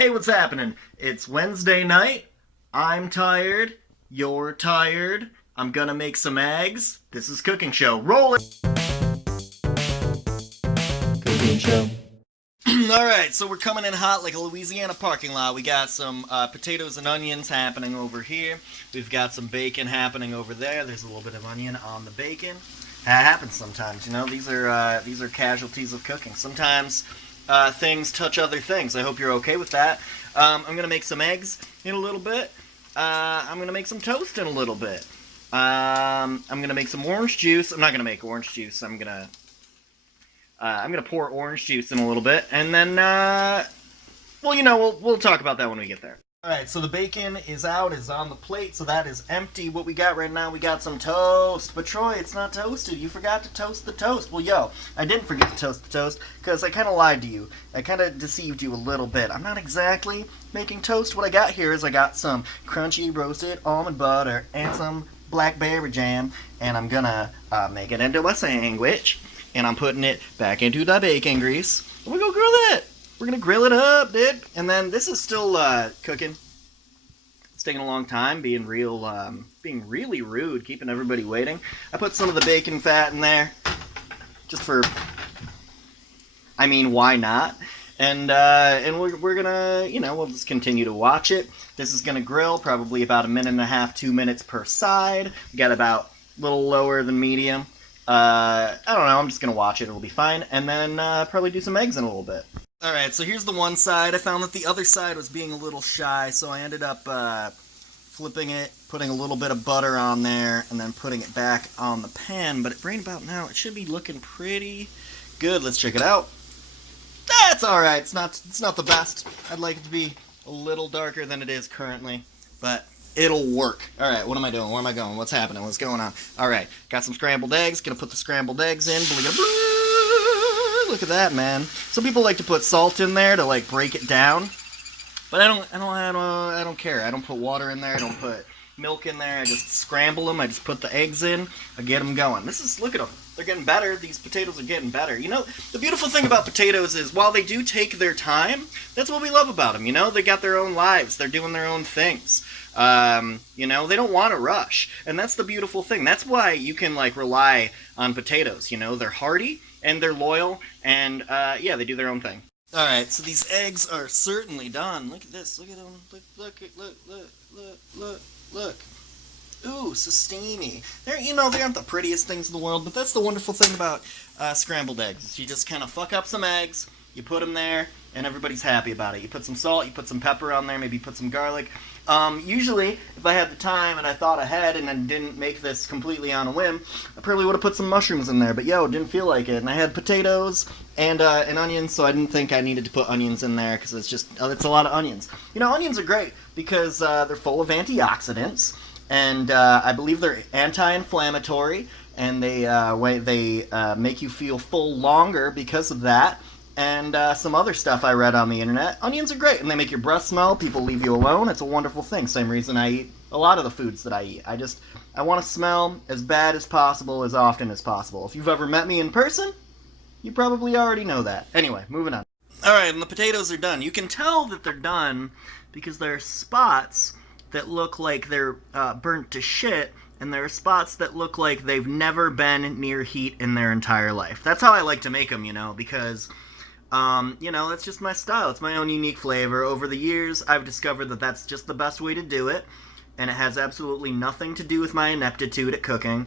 Hey, what's happening? It's Wednesday night. I'm tired. You're tired. I'm gonna make some eggs. This is Cooking Show. Roll it! Cooking show. Alright, so we're coming in hot like a Louisiana parking lot. We got some potatoes and onions happening over here. We've got some bacon happening over there. There's a little bit of onion on the bacon. That happens sometimes, you know. These are casualties of cooking. Sometimes things touch other things. I hope you're okay with that. I'm gonna make some eggs in a little bit. I'm gonna make some toast in a little bit. I'm gonna make some orange juice. I'm not gonna make orange juice. I'm gonna pour orange juice in a little bit, and then well, you know, we'll talk about that when we get there. Alright, so the bacon is on the plate, so that is empty. What we got right now, we got some toast. But Troy, it's not toasted. You forgot to toast the toast. Well, yo, I didn't forget to toast the toast, because I kind of lied to you. I kind of deceived you a little bit. I'm not exactly making toast. What I got here is I got some crunchy roasted almond butter and some blackberry jam, and I'm gonna make it into a sandwich, and I'm putting it back into the bacon grease. And we're gonna grill it. We're gonna grill it up, dude. And then this is still cooking. It's taking a long time, being really rude, keeping everybody waiting. I put some of the bacon fat in there, just for, I mean, why not? And we're gonna, you know, we'll just continue to watch it. This is gonna grill probably about 1.5 to 2 minutes per side. We got about a little lower than medium. I don't know. I'm just gonna watch it. It'll be fine, and then probably do some eggs in a little bit. Alright, so here's the one side. I found that the other side was being a little shy, so I ended up flipping it, putting a little bit of butter on there, and then putting it back on the pan. But right about now, it should be looking pretty good. Let's check it out. That's alright. It's not the best. I'd like it to be a little darker than it is currently, but it'll work. Alright, what am I doing? Where am I going? What's happening? What's going on? Alright, got some scrambled eggs. Gonna put the scrambled eggs in. Look at that, man. Some people like to put salt in there to like break it down, but I don't care. I don't put water in there. I don't put milk in there. I just scramble them. I just put the eggs in. I get them going. Look at them. They're getting better. These potatoes are getting better. You know, the beautiful thing about potatoes is while they do take their time, that's what we love about them. You know, they got their own lives. They're doing their own things. You know, they don't want to rush, and that's the beautiful thing. That's why you can like rely on potatoes. You know, they're hardy and they're loyal, and yeah, they do their own thing. All right, so these eggs are certainly done. Look at this. Look at them. Look. Ooh, so steamy. They aren't the prettiest things in the world, but that's the wonderful thing about scrambled eggs. You just kind of fuck up some eggs, you put them there, and everybody's happy about it. You put some salt, you put some pepper on there, maybe put some garlic. Usually, if I had the time and I thought ahead and I didn't make this completely on a whim, I probably would have put some mushrooms in there, but didn't feel like it. And I had potatoes and onions, so I didn't think I needed to put onions in there because it's a lot of onions. You know, onions are great because they're full of antioxidants, and I believe they're anti-inflammatory, and they make you feel full longer because of that. And some other stuff I read on the internet. Onions are great, and they make your breath smell. People leave you alone. It's a wonderful thing. Same reason I eat a lot of the foods that I eat. I want to smell as bad as possible, as often as possible. If you've ever met me in person, you probably already know that. Anyway, moving on. Alright, and the potatoes are done. You can tell that they're done because there are spots that look like they're burnt to shit, and there are spots that look like they've never been near heat in their entire life. That's how I like to make them, you know, because you know, that's just my style. It's my own unique flavor. Over the years, I've discovered that that's just the best way to do it, and it has absolutely nothing to do with my ineptitude at cooking,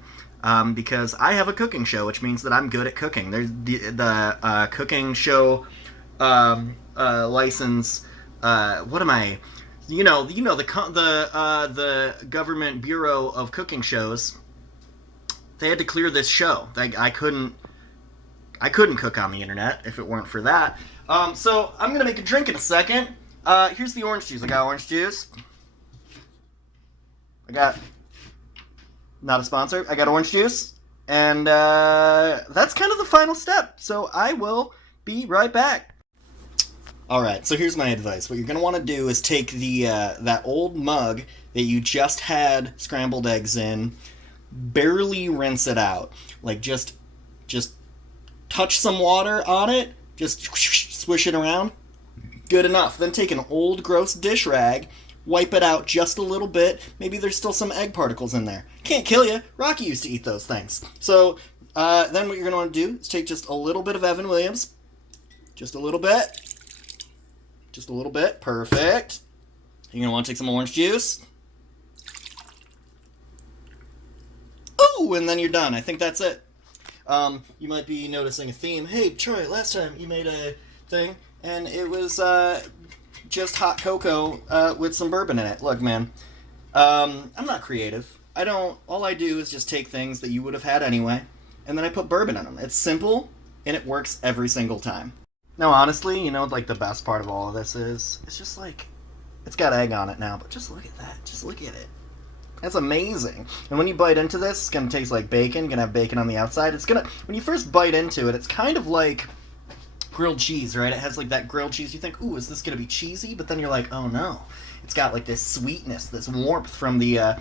because I have a cooking show, which means that I'm good at cooking. There's the cooking show license. What am I? The government bureau of cooking shows. They had to clear this show. I couldn't cook on the internet if it weren't for that. So I'm gonna make a drink in a second. Here's the orange juice. I got orange juice. Not a sponsor. I got orange juice, and that's kind of the final step. So I will be right back. All right. So here's my advice. What you're gonna want to do is take that old mug that you just had scrambled eggs in, barely rinse it out, like just touch some water on it, just swish it around, Good enough. Then take an old gross dish rag, wipe it out just a little bit. Maybe there's still some egg particles in there. Can't kill you. Rocky used to eat those things. So then what you're going to want to do is take just a little bit of Evan Williams. Just a little bit. Just a little bit. Perfect. You're going to want to take some orange juice. Ooh, and then you're done. I think that's it. You might be noticing a theme. Hey, Troy, last time you made a thing, and it was just hot cocoa with some bourbon in it. Look, man, I'm not creative. All I do is just take things that you would have had anyway, and then I put bourbon in them. It's simple, and it works every single time. Now, honestly, you know, like, the best part of all of this is, it's just like, it's got egg on it now, but just look at that. Just look at it. That's amazing. And when you bite into this, it's going to taste like bacon. Going to have bacon on the outside. When you first bite into it, it's kind of like grilled cheese, right? It has like that grilled cheese. You think, ooh, is this going to be cheesy? But then you're like, oh no. It's got like this sweetness, this warmth from the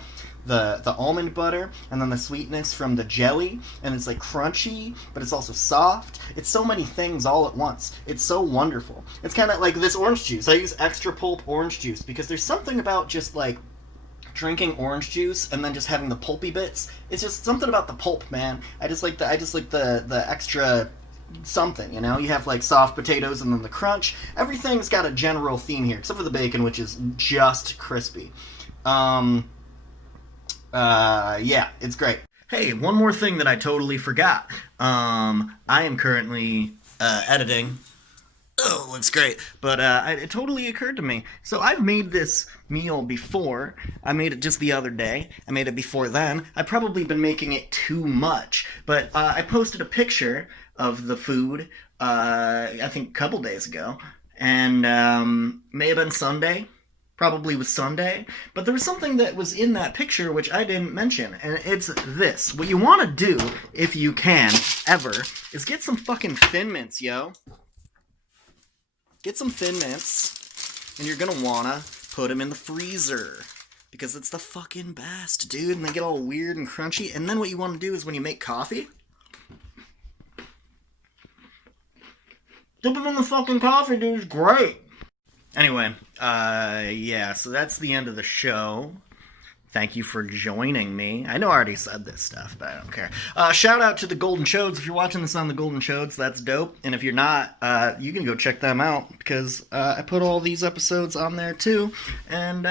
almond butter, and then the sweetness from the jelly, and it's like crunchy, but it's also soft. It's so many things all at once. It's so wonderful. It's kind of like this orange juice. I use extra pulp orange juice because there's something about just like drinking orange juice and then just having the pulpy bits. It's just something about the pulp, man. I just like the extra something, you know? You have like soft potatoes and then the crunch. Everything's got a general theme here, except for the bacon, which is just crispy. Yeah, it's great. Hey, one more thing that I totally forgot. I am currently editing. Oh, looks great. But it totally occurred to me. So I've made this meal before. I made it just the other day. I made it before then. I've probably been making it too much. But I posted a picture of the food, I think a couple days ago. And may have been Sunday. Probably was Sunday. But there was something that was in that picture which I didn't mention. And it's this. What you want to do, if you can, ever, is get some fucking Thin Mints, yo. Get some Thin Mints, and you're gonna wanna put them in the freezer. Because it's the fucking best, dude. And they get all weird and crunchy. And then what you wanna do is when you make coffee, dip them in the fucking coffee, dude. It's great. Anyway, yeah, so that's the end of the show. Thank you for joining me. I know I already said this stuff, but I don't care. Shout out to the Golden Chodes. If you're watching this on the Golden Chodes, that's dope. And if you're not, you can go check them out because I put all these episodes on there too, and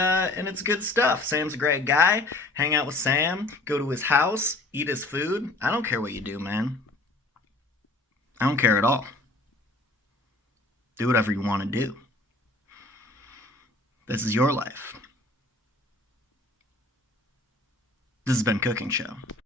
it's good stuff. Sam's a great guy. Hang out with Sam. Go to his house. Eat his food. I don't care what you do, man. I don't care at all. Do whatever you want to do. This is your life. This has been Cooking Show.